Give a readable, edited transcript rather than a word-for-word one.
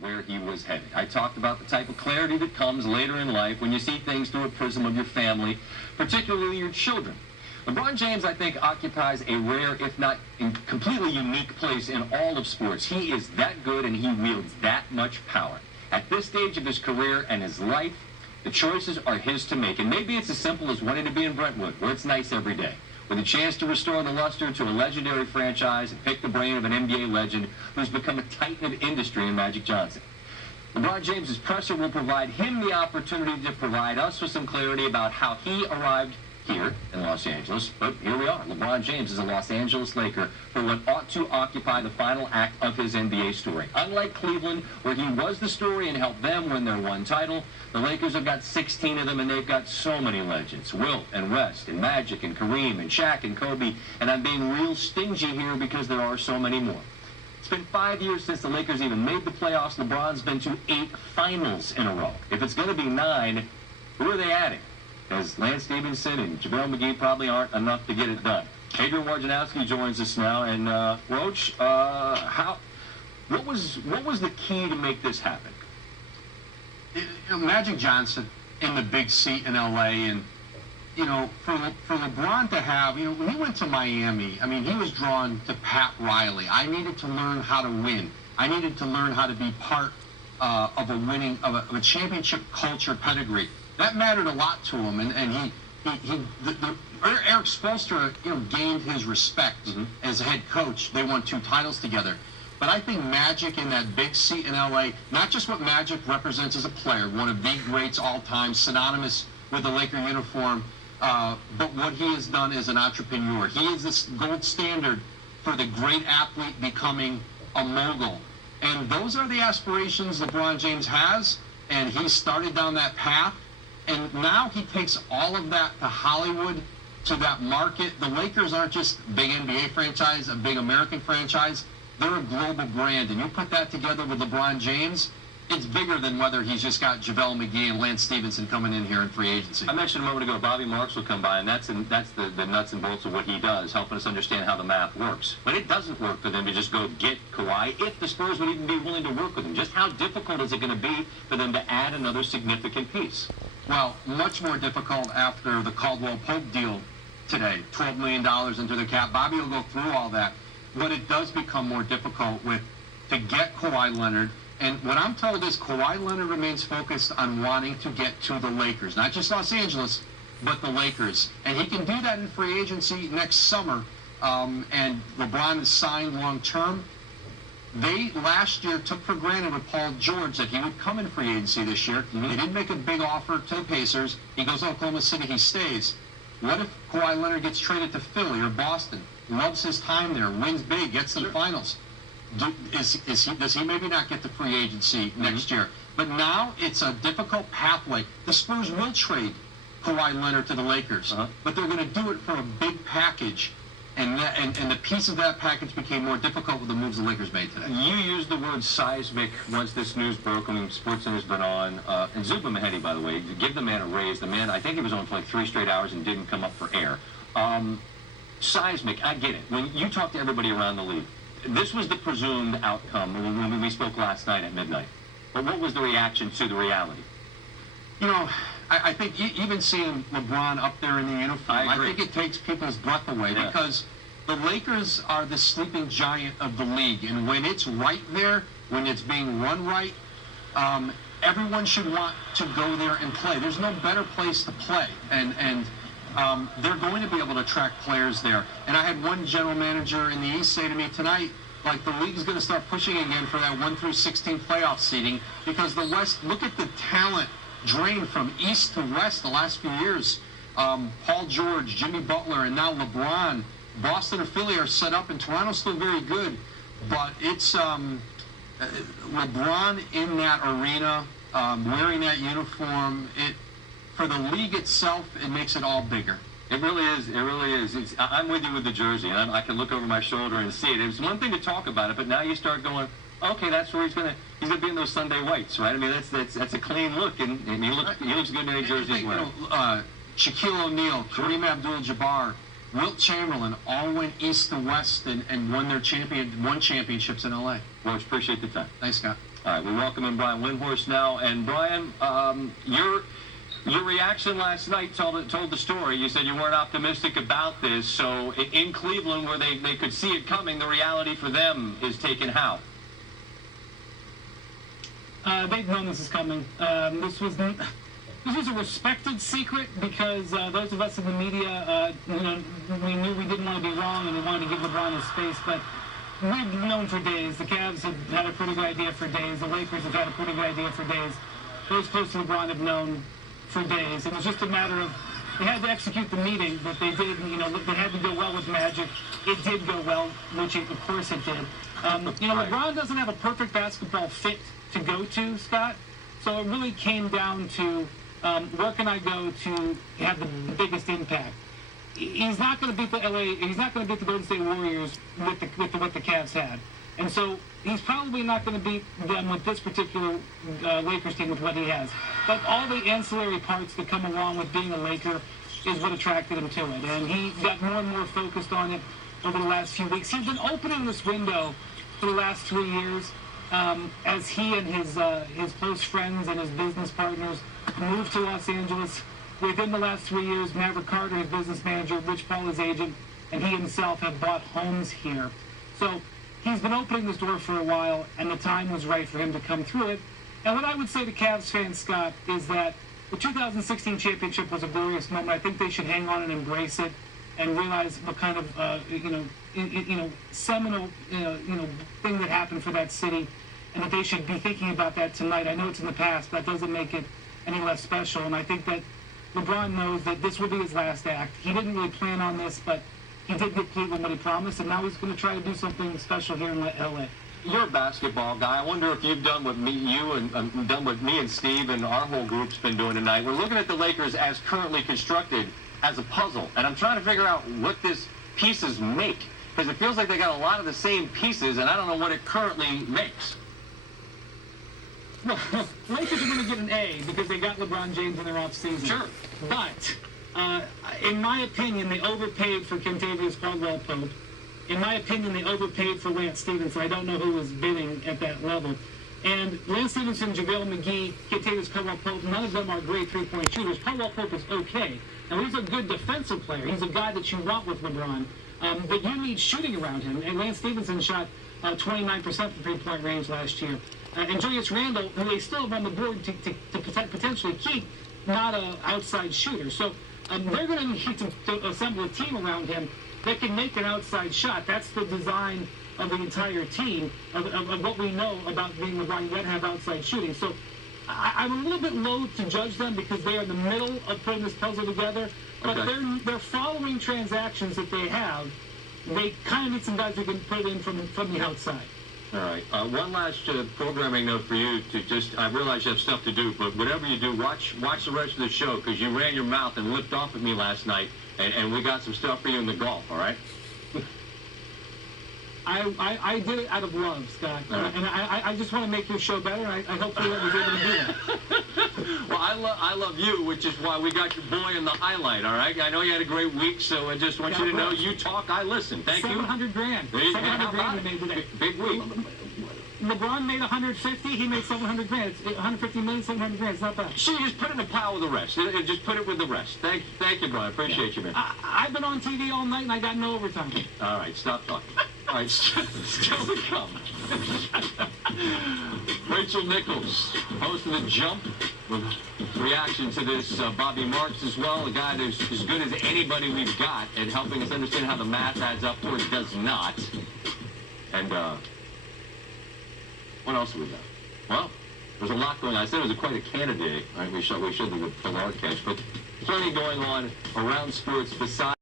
where he was headed. I talked about the type of clarity that comes later in life when you see things through a prism of your family, particularly your children. LeBron James, I think, occupies a rare, if not completely unique place in all of sports. He is that good and he wields that much power. At this stage of his career and his life, the choices are his to make. And maybe it's as simple as wanting to be in Brentwood, where it's nice every day, with a chance to restore the luster to a legendary franchise and pick the brain of an NBA legend who's become a titan of industry in Magic Johnson. LeBron James's presser will provide him the opportunity to provide us with some clarity about how he arrived here in Los Angeles. But here we are. LeBron James is a Los Angeles Laker for what ought to occupy the final act of his NBA story. Unlike Cleveland, where he was the story and helped them win their one title, the Lakers have got 16 of them, and they've got so many legends. Wilt and West and Magic and Kareem and Shaq and Kobe. And I'm being real stingy here because there are so many more. It's been 5 years since the Lakers even made the playoffs. LeBron's been to 8 finals in a row. If it's going to be 9, who are they adding? Because Lance Stevenson and JaVale McGee probably aren't enough to get it done. Adrian Wojnarowski joins us now. And, Roach, what was the key to make this happen? Magic Johnson in the big seat in L.A. and, for LeBron to have, when he went to Miami, I mean, he was drawn to Pat Riley. I needed to learn how to win. I needed to learn how to be part of a championship culture pedigree. That mattered a lot to him, and Eric Spoelstra, gained his respect as a head coach. They won 2 titles together. But I think Magic in that big seat in L.A., not just what Magic represents as a player, one of the greats all time, synonymous with the Laker uniform, but what he has done as an entrepreneur. He is this gold standard for the great athlete becoming a mogul. And those are the aspirations LeBron James has, and he started down that path. And now he takes all of that to Hollywood, to that market. The Lakers aren't just a big NBA franchise, a big American franchise. They're a global brand. And you put that together with LeBron James, it's bigger than whether he's just got JaVale McGee and Lance Stevenson coming in here in free agency. I mentioned a moment ago Bobby Marks will come by, and that's the nuts and bolts of what he does, helping us understand how the math works. But it doesn't work for them to just go get Kawhi if the Spurs would even be willing to work with him. Just how difficult is it going to be for them to add another significant piece? Well, much more difficult after the Caldwell-Pope deal today. $12 million into the cap. Bobby will go through all that. But it does become more difficult to get Kawhi Leonard. And what I'm told is Kawhi Leonard remains focused on wanting to get to the Lakers. Not just Los Angeles, but the Lakers. And he can do that in free agency next summer. And LeBron is signed long term. They last year took for granted with Paul George that he would come in free agency this year. They didn't make a big offer to the Pacers. He goes to Oklahoma City, he stays. What if Kawhi Leonard gets traded to Philly or Boston, loves his time there, wins big, gets to the finals? Does he maybe not get to free agency next year? But now it's a difficult pathway. The Spurs will trade Kawhi Leonard to the Lakers, but they're going to do it for a big package. And the piece of that package became more difficult with the moves the Lakers made today. You used the word seismic once this news broke. I mean, SportsCenter's been on. And Zupa Mahedi, by the way, give the man a raise. The man, I think he was on for like 3 straight hours and didn't come up for air. Seismic, I get it. When you talk to everybody around the league, this was the presumed outcome when we spoke last night at midnight. But what was the reaction to the reality? I think even seeing LeBron up there in the uniform, I think it takes people's breath away because the Lakers are the sleeping giant of the league. And when it's right there, when it's being run right, everyone should want to go there and play. There's no better place to play. And they're going to be able to attract players there. And I had one general manager in the East say to me tonight, like, the league's going to start pushing again for that 1 through 16 playoff seeding because the West, look at the talent drained from East to West the last few years. Paul George, Jimmy Butler, and now LeBron. Boston or Philly are set up, and Toronto's still very good. But it's LeBron in that arena, wearing that uniform. For the league itself, it makes it all bigger. It really is. It really is. I'm with you with the jersey, and I can look over my shoulder and see it. It's one thing to talk about it, but now you start going, okay, that's where he's gonna be in those Sunday whites, right? I mean, that's a clean look, and he looks good in a jersey as well. Shaquille O'Neal, Kareem Abdul-Jabbar, Wilt Chamberlain all went east to west and won championships in LA. Well, appreciate the time. Thanks, Scott. All right, we welcome in Brian Windhorst now. And Brian, your reaction last night told the story. You said you weren't optimistic about this. So in Cleveland, where they could see it coming, the reality for them is taken how? They've known this is coming. This was a respected secret because those of us in the media, we knew we didn't want to be wrong and we wanted to give LeBron his space. But we've known for days. The Cavs have had a pretty good idea for days. The Lakers have had a pretty good idea for days. Those close to LeBron have known for days. It was just a matter of they had to execute the meeting, but they did. They had to go well with Magic. It did go well, which of course it did. LeBron doesn't have a perfect basketball fit to go to, Scott. So it really came down to where can I go to have the biggest impact. He's not going to beat the He's not going to beat the Golden State Warriors with what the Cavs had, and so he's probably not going to beat them with this particular Lakers team with what he has. But all the ancillary parts that come along with being a Laker is what attracted him to it, and he got more and more focused on it over the last few weeks. He's been opening this window for the last 3 years as he and his close friends and his business partners moved to Los Angeles. Within the last 3 years, Maverick Carter, his business manager, Rich Paul, his agent, and he himself have bought homes here. So he's been opening this door for a while, and the time was right for him to come through it. And what I would say to Cavs fans, Scott, is that the 2016 championship was a glorious moment. I think they should hang on and embrace it and realize what kind of seminal thing that happened for that city, and that they should be thinking about that tonight. I know it's in the past, but that doesn't make it any less special. And I think that LeBron knows that this will be his last act. He didn't really plan on this, but he did get Cleveland what he promised, and now he's going to try to do something special here in L.A. You're a basketball guy. I wonder if you've done what done what me and Steve and our whole group's been doing tonight. We're looking at the Lakers as currently constructed as a puzzle, and I'm trying to figure out what this pieces make, because it feels like they got a lot of the same pieces, and I don't know what it currently makes. Well, Lakers are going to get an A because they got LeBron James in their offseason. Sure. But, in my opinion, they overpaid for Kentavious Caldwell-Pope. In my opinion, they overpaid for Lance Stevenson. I don't know who was bidding at that level. And Lance Stevenson, JaVale McGee, Kentavious Caldwell-Pope, none of them are great three-point shooters. Caldwell-Pope is okay. Now, he's a good defensive player. He's a guy that you want with LeBron. But you need shooting around him. And Lance Stevenson shot 29% from three-point range last year. And Julius Randle, who they still have on the board to potentially keep, not an outside shooter. So they're going to need to assemble a team around him that can make an outside shot. That's the design of the entire team, of what we know about being LeBron. You got to have outside shooting. So I'm a little bit loath to judge them because they are in the middle of putting this puzzle together. But they're following transactions that they have. They kind of need some guys who can put it in from the outside. All right. One last programming note for you. I realize you have stuff to do, but whatever you do, watch the rest of the show, because you ran your mouth and lipped off at me last night, and we got some stuff for you in the golf. All right. I did it out of love, Scott, right. And I just want to make your show better. And I hope you was able to do that. Well, I love you, which is why we got your boy in the highlight. All right. I know you had a great week, so I just want you to know you talk, I listen. Thank you. $700 grand. $700 grand we made today. Big week. LeBron made 150. He made 700 grand. It's 150 million, 700 grand. It's not bad. So you just put it in the pile with the rest. Just put it with the rest. Thank you, Brian. Appreciate you, man. I've been on TV all night and I got no overtime. All right, stop talking. All right, still to come. Rachel Nichols, host of The Jump, with reaction to this. Bobby Marks as well, a guy that's as good as anybody we've got at helping us understand how the math adds up or it does not. And what else have we got? Well, there's a lot going on. I said it was quite a candidate. Right? We showed the Ballard catch, but plenty going on around sports besides.